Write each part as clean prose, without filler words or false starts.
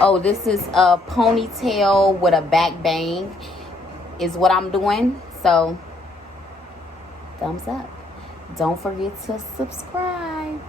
Oh, this is a ponytail with a back bang is what I'm doing. So, thumbs up. Don't forget to subscribe.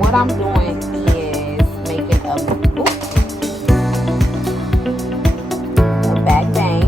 What I'm doing is making a back bang.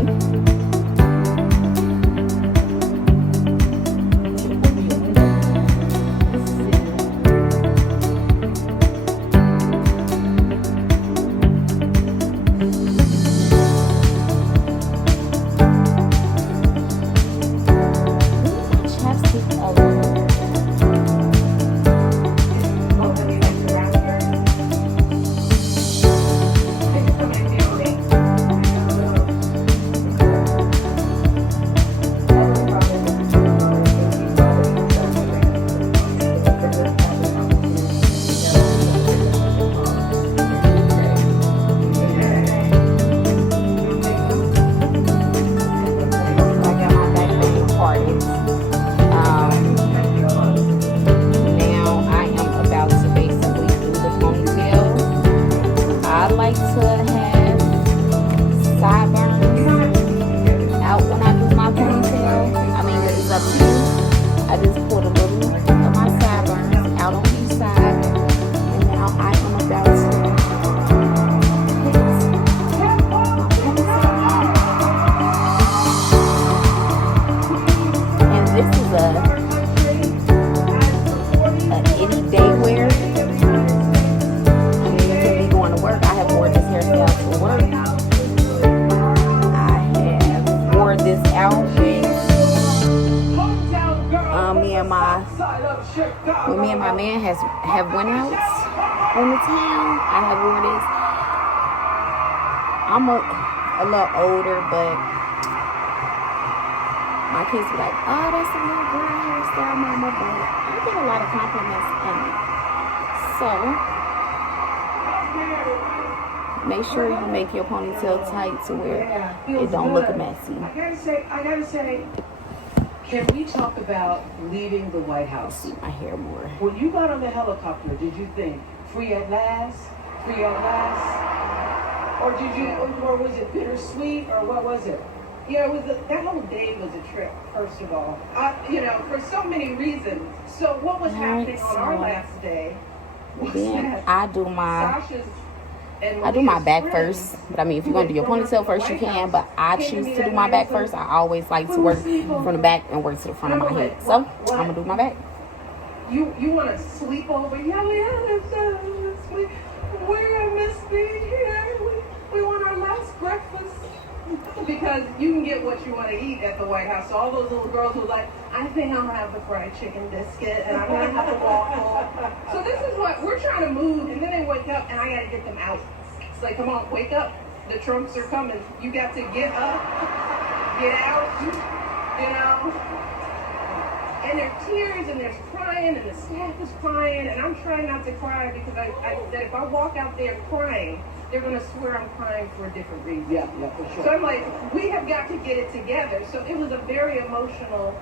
When me and my man have went out on the town, I have worn this. I'm a little older, but my kids be like, "Oh, that's a little girl hairstyle, mama." But I get a lot of compliments in it. So make sure you make your ponytail tight to where it don't look messy. I gotta say. Can we talk about leaving the White House? See my hair more. When you got on the helicopter, did you think free at last, free at last, or was it bittersweet, or what was it? Yeah, that whole day was a trip. First of all, for so many reasons. So what was happening on our last day? I do my back first, but I mean, if you're gonna do your ponytail first, you can. But I choose to do my back first. I always like to work from the back and work to the front of my head. So I'm gonna do my back. You want to sleep over? Yeah, we miss being here. We want our last breakfast because you can get what you want to eat at the White House. So all those little girls were like, I think I'll have the fried chicken biscuit and I'm gonna have the waffle. So this is what we're trying to move, and then they wake up and I gotta get them out. It's like, come on, wake up. The Trumps are coming. You got to get up, get out, And there's tears and there's crying and the staff is crying and I'm trying not to cry because I said if I walk out there crying, they're going to swear I'm crying for a different reason. Yeah, for sure. So I'm like, we have got to get it together. So it was a very emotional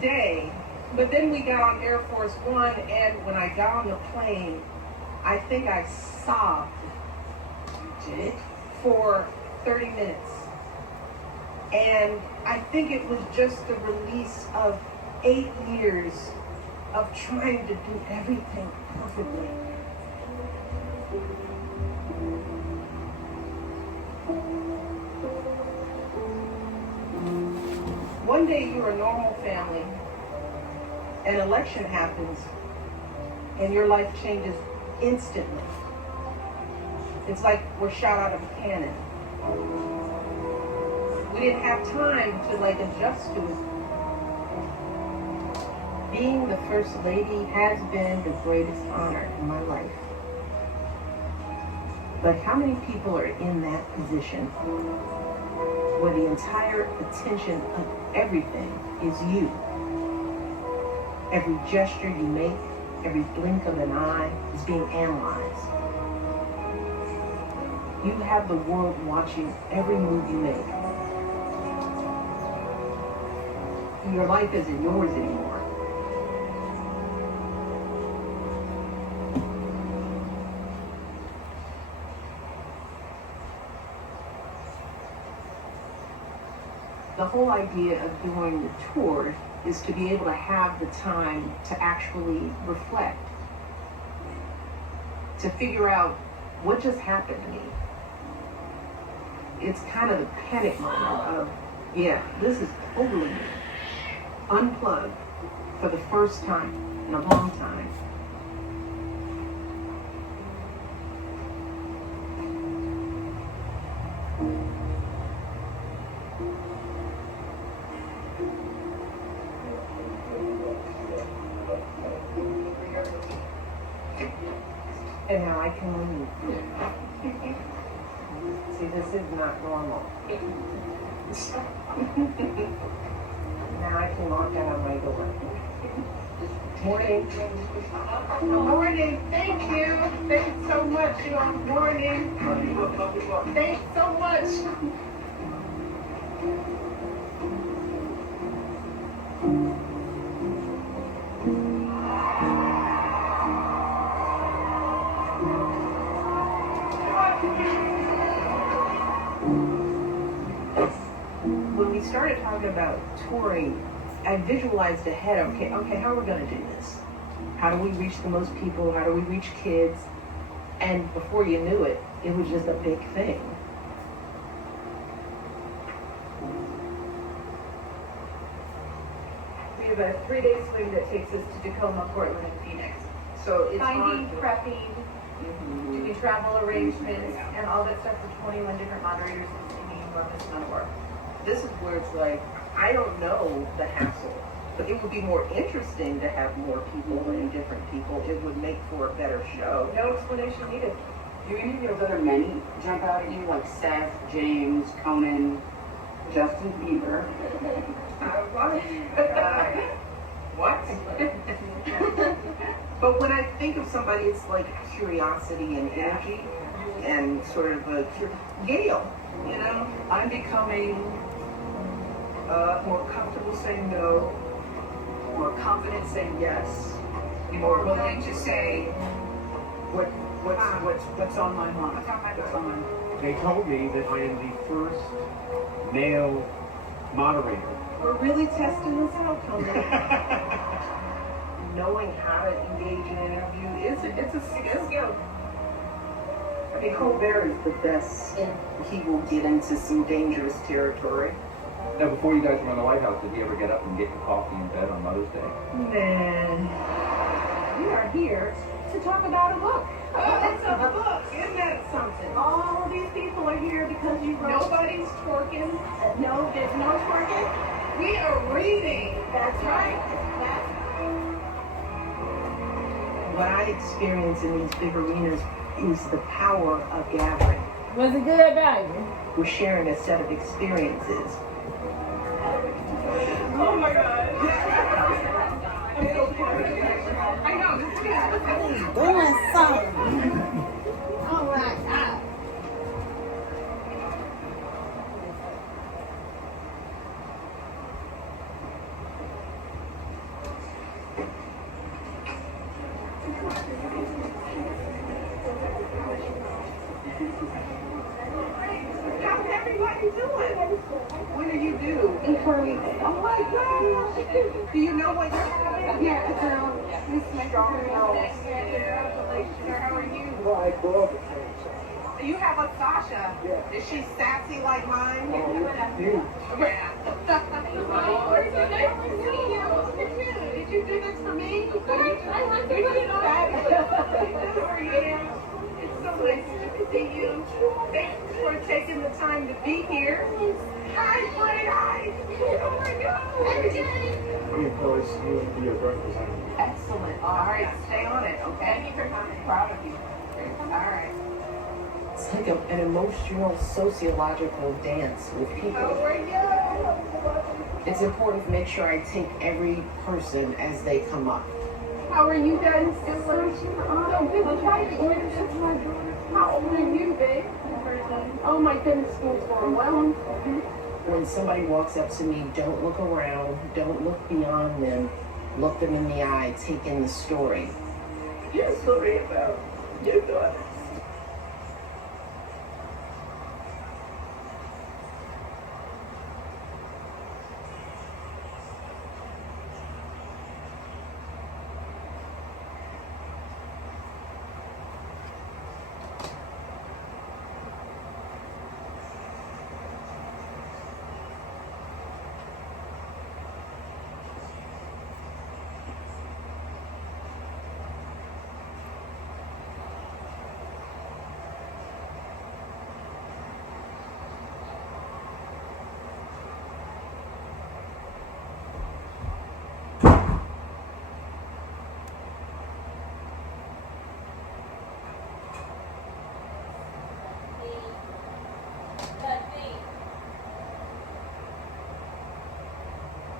day. But then we got on Air Force One, and when I got on the plane, I think I sobbed for 30 minutes. And I think it was just the release of 8 years of trying to do everything perfectly. One day you're a normal family, an election happens, and your life changes instantly. It's like we're shot out of a cannon. We didn't have time to adjust to it. Being the First Lady has been the greatest honor in my life. But how many people are in that position where the entire attention of everything is you? Every gesture you make, every blink of an eye is being analyzed. You have the world watching every move you make. Your life isn't yours anymore. The whole idea of doing the tour is to be able to have the time to actually reflect, to figure out what just happened to me. It's kind of the panic moment of, yeah, this is totally me. Unplugged for the first time in a long time. And now I can leave. See, this is not normal. Now I can walk out of my door. Morning. Morning. Thank you. Thanks so much. Morning. Thanks so much. When we started talking about touring, I visualized ahead, okay, how are we going to do this? How do we reach the most people? How do we reach kids? And before you knew it, it was just a big thing. We have a 3-day swing that takes us to Tacoma, Portland, and Phoenix. So it's Finding, hard. prepping, doing travel arrangements, and all that stuff for 21 different moderators is an enormous amount of work. This is where it's like, I don't know the hassle, but it would be more interesting to have more people and different people. It would make for a better show. No explanation needed. Do any of those other men jump out at you, like Seth, James, Conan, Justin Bieber? What? But when I think of somebody, it's like curiosity and energy and sort of a Gail, you know? I'm becoming more comfortable saying no, more confident saying yes, more willing to say what's on my mind. What's on my mind. They told me that I am the first male moderator. We're really testing this out, Conan. Knowing how to engage in an interview it's a skill. I mean, Colbert is the best. He will get into some dangerous territory. Now, before you guys were in the White House, did you ever get up and get your coffee in bed on Mother's Day? Man. We are here to talk about a book. Oh, it's a book. Isn't that something? All of these people are here because you wrote. Nobody's twerking. No, there's no twerking. We are reading. That's right. That's What I experience in these big arenas is the power of gathering. Was it good, baby? We're sharing a set of experiences. Oh my God. I know. Doing something. Oh my God. How's everybody doing? What do you do? Oh my gosh. Do you know what you're having? Yeah, girl. This is my girl. Congratulations. How are you? Well, I grew up at James. You have a Sasha. Yeah. Is she sassy like mine? Dude. Yeah. Nice to see you. Look at you. Did you do this for me? Of course. I You're fabulous. How are you? It's so nice to see you. Thanks for taking the time to be here. Hi, Bright Eyes. Oh my God. because you would be a representative. Excellent. All right, stay on it, okay? Thank you for coming. Proud of you. All right. It's like an emotional, sociological dance with people. It's important to make sure I take every person as they come up. How are you guys doing? So good. How old are you, babe? Oh my goodness, school's going well. When somebody walks up to me, don't look around, don't look beyond them, look them in the eye, take in the story. Your story about your daughter.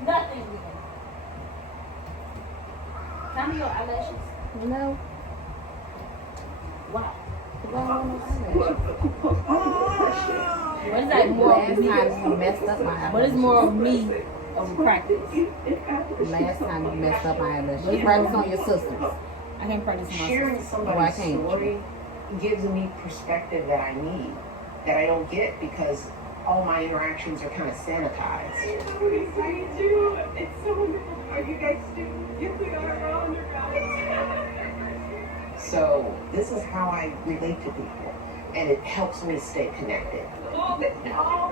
Nothing. Tell me your eyelashes. No. Wow. What is that more of me? Last time you messed up my eyelashes. What is more of me over practice? Last time you messed up my eyelashes. Let's practice on your sisters. I can't practice on my Sharing sisters. somebody's story gives me perspective that I need, that I don't get because all my interactions are kind of sanitized. It's so exciting too. It's so wonderful. Are you guys students? Yes, we are. We're all undergraduates. So this is how I relate to people, and it helps me stay connected. Oh my goodness. Oh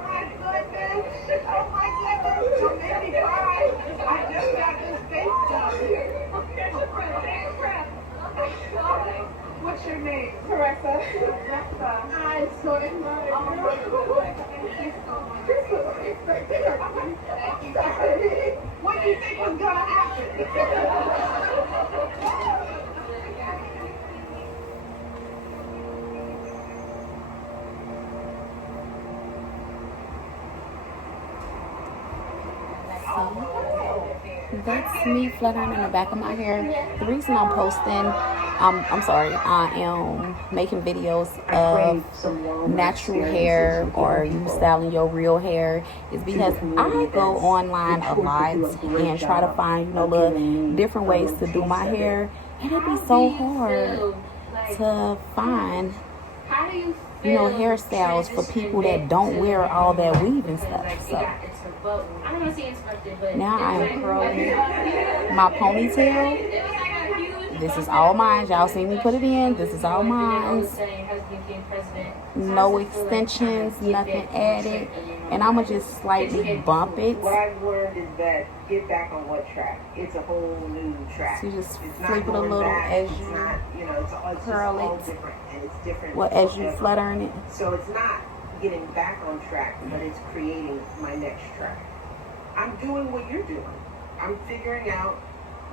my goodness. Don't make me cry. I just got this face done. What's your name? Caressa. I'm so excited. Oh my goodness. Thank you so much. Thank you. What do you think was gonna happen? That's me fluttering in the back of my hair. The reason I'm posting, I am making videos of natural hair or you styling your real hair is because I go online a lot and try to find, little different ways to do my hair. And it'd be so hard to find, hairstyles for people that don't wear all that weave and stuff. So now I am curling my ponytail. This is all mine. Y'all seen me put it in. This is all mine. No extensions, nothing added. And I'm going to just slightly bump it. What I've learned is that get back on what track. It's a whole new track. So you just flip it a little as you curl it. Different, and it's different. Well, as you fluttering it. So it's not getting back on track, but it's creating my next track. I'm doing what you're doing. I'm figuring out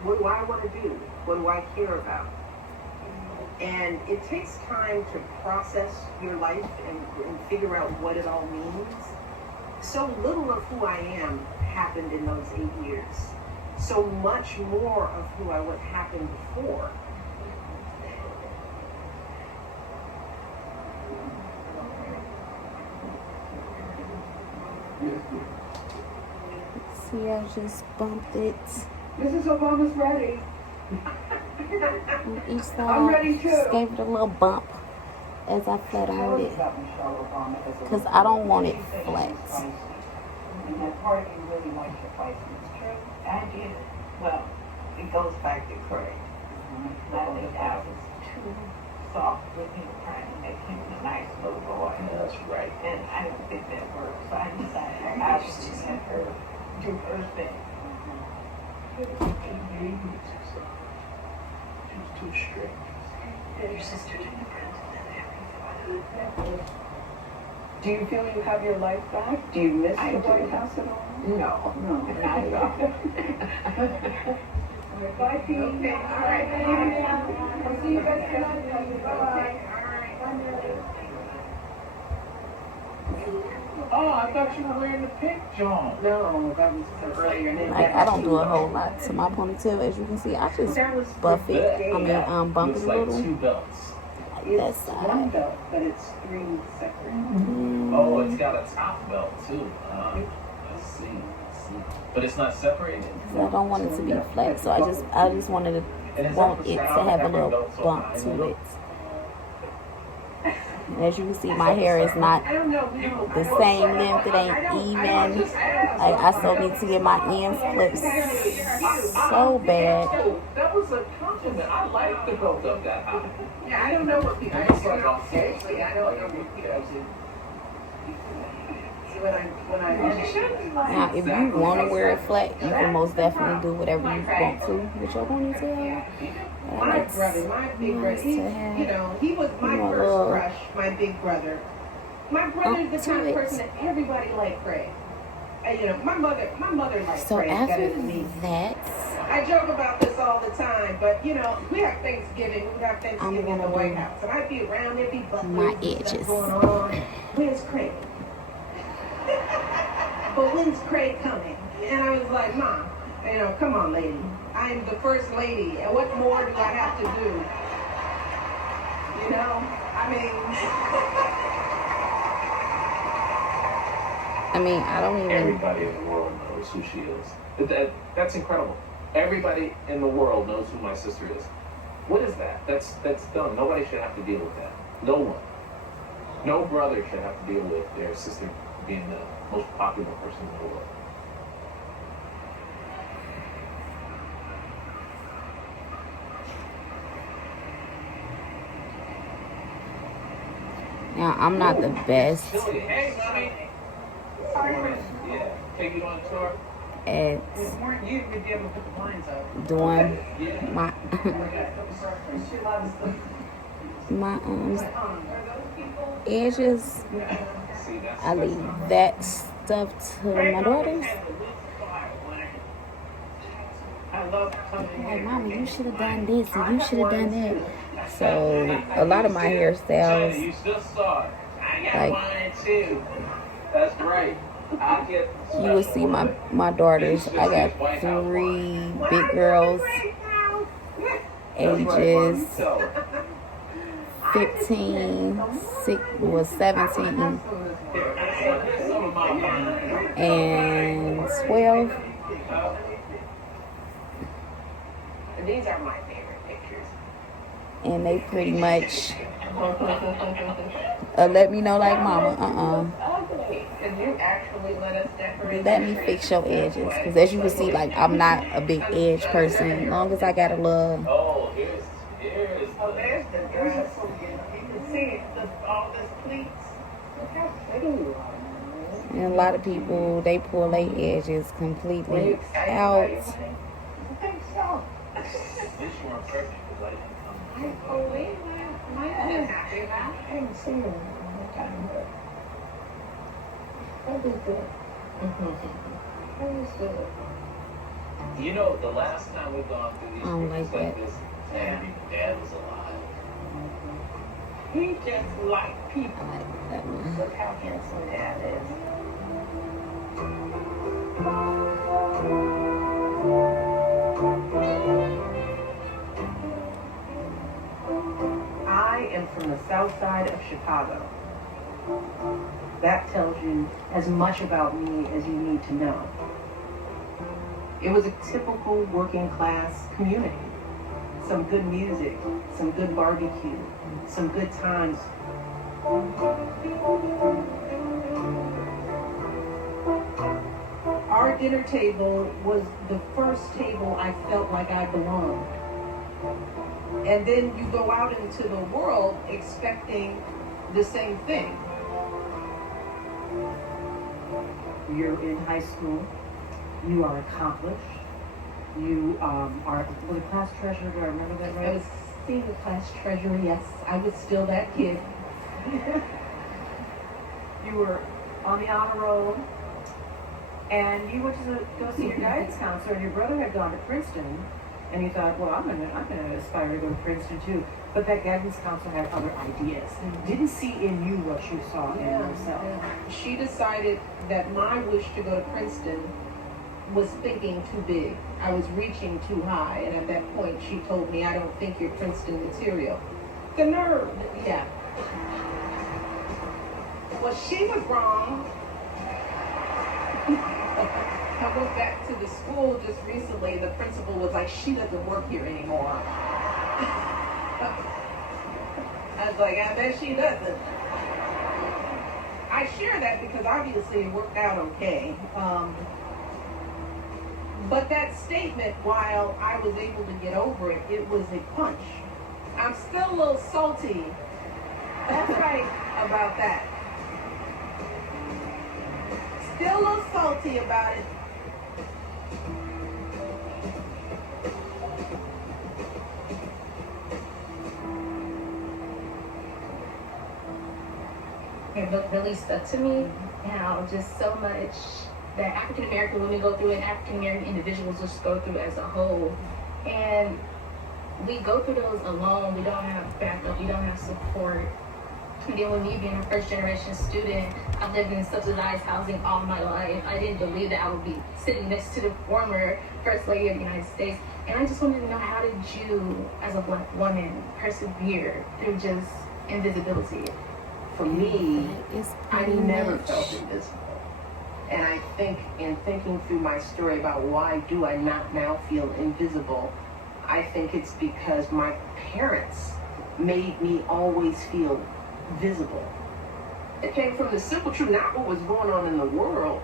what do I want to do? What do I care about? And it takes time to process your life and figure out what it all means. So little of who I am happened in those 8 years. So much more of who I would happen before. See, I just bumped it. Mrs. Obama's ready. On each side, I'm ready too. just gave it a little bump as I flattened it. Because I don't want it flat. And that part of you really wants your place. It's true. I did. Well, it goes back to Craig. I think I was too soft with him, trying to make him a nice little boy. That's right. And I don't think that works. So I decided I should just let her do her thing. She's too strict. And your sister didn't print and everything. Do you feel you have your life back? Do you miss the White House at all? No, not at all. Bye, Pete. Okay, all right. I'll see you guys tonight. Bye-bye. Oh, I thought you were wearing the pink John. No, that was earlier. And then Like, I don't do a whole lot to my ponytail. As you can see, I just buff it. Bump it a little. Two belts. Like that it's side. one belt, but it's 3 separate. Oh, it's got a top belt too. I see. But it's not separated. So I don't want it to be flat. So I just want it to have a little bump to it. And as you can see, my hair is not the same length. It ain't even. Like, I still need to get my ends clipped so bad. That was a compliment. I like the belt up that high. Yeah, I don't know what people seriously, I don't know what people do. So when I Now, if you want to wear it flat, you can most definitely do whatever you want to with your ponytail. But I my like brother, my big brother, to he, have, you know, he was my you know, a first little crush, my big brother. My brother's the to kind of it. person that everybody liked Craig. And, you know, my mother liked So Craig after better than me. that, I joke about this all the time, but you know, we have Thanksgiving in the White House, and I'd be around, there'd be buttons my and stuff edges. going on. Where's Craig? But when's Craig coming? And I was like, Mom, you know, come on, lady. I am the first lady, and what more do I have to do? You know, I don't even. Everybody in the world knows who she is. That's incredible. Everybody in the world knows who my sister is. What is that? That's dumb. Nobody should have to deal with that. No one. No brother should have to deal with their sister being the most popular person in the world. Now, I'm not the best Hey, mommy. Yeah. Take you on a tour. at weren't you to be able to put the blinds up? doing Yeah. my my edges. See, that's I leave that stuff to my daughters. I love coming Like, here. Mama, you should have done this and you should have done that. So a lot of my China, hairstyles, you still saw it. I got like, mine too. That's great. I get you will see my daughters. I got 3 big girls, ages 15, 17, and 12. These are my favorite pictures. And they pretty much let me know like, Mama, Ugly. Can you actually let us decorate? let me fix your edges. Because as you can see, like, I'm not a big edge person. As long as I got a little, Oh, here's Oh, there's the dress. You can see it, all this pleats. Look how pretty you are. and a lot of people, they pull their edges completely out. I think so. This one perfect because I didn't come. I believe that. Mine is happy now. I haven't seen it in a long time, but that was good. That was good. You know, the last time we've gone through these I don't pictures like like that. this, Dad was alive. He just liked people. I like that one. Look how handsome Dad is. I am from the south side of Chicago. That tells you as much about me as you need to know. It was a typical working class community. Some good music, some good barbecue, some good times. Our dinner table was the first table I felt like I belonged. And then you go out into the world expecting the same thing. You're in high school, you are accomplished, you are the class treasurer, do I remember that right? I was senior class treasurer, yes. I was still that kid. you were on the honor roll, and you went to go see your guidance counselor, and your brother had gone to Princeton, and you thought, well, I'm gonna aspire to go to Princeton too. But that guidance counselor had other ideas. Didn't see in you what you saw in yourself. Yeah. She decided that my wish to go to Princeton was thinking too big. I was reaching too high, and at that point she told me, I don't think you're Princeton material. The nerve. Yeah. Well, she was wrong. I went back to the school just recently, and the principal was like, she doesn't work here anymore. I was like, I bet she doesn't. I share that because obviously it worked out okay. But that statement, while I was able to get over it, it was a punch. I'm still a little salty. That's right about that. Still a little salty about it. Her book really stuck to me, how just so much that African American women go through and African American individuals just go through as a whole. And we go through those alone. We don't have backup. We don't have support. And then with me being a first generation student, I lived in subsidized housing all my life. I didn't believe that I would be sitting next to the former First Lady of the United States. And I just wanted to know, how did you, as a Black woman, persevere through just invisibility? For me, It's I pretty never much- felt invisible. And I think in thinking through my story about why do I not now feel invisible, I think it's because my parents made me always feel visible. It came from the simple truth, not what was going on in the world,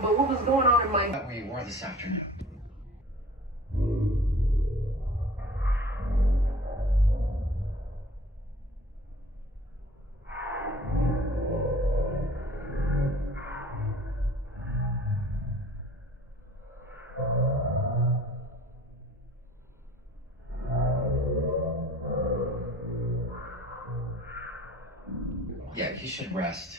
but what was going on in my... Where you were this afternoon. Yeah, you should rest.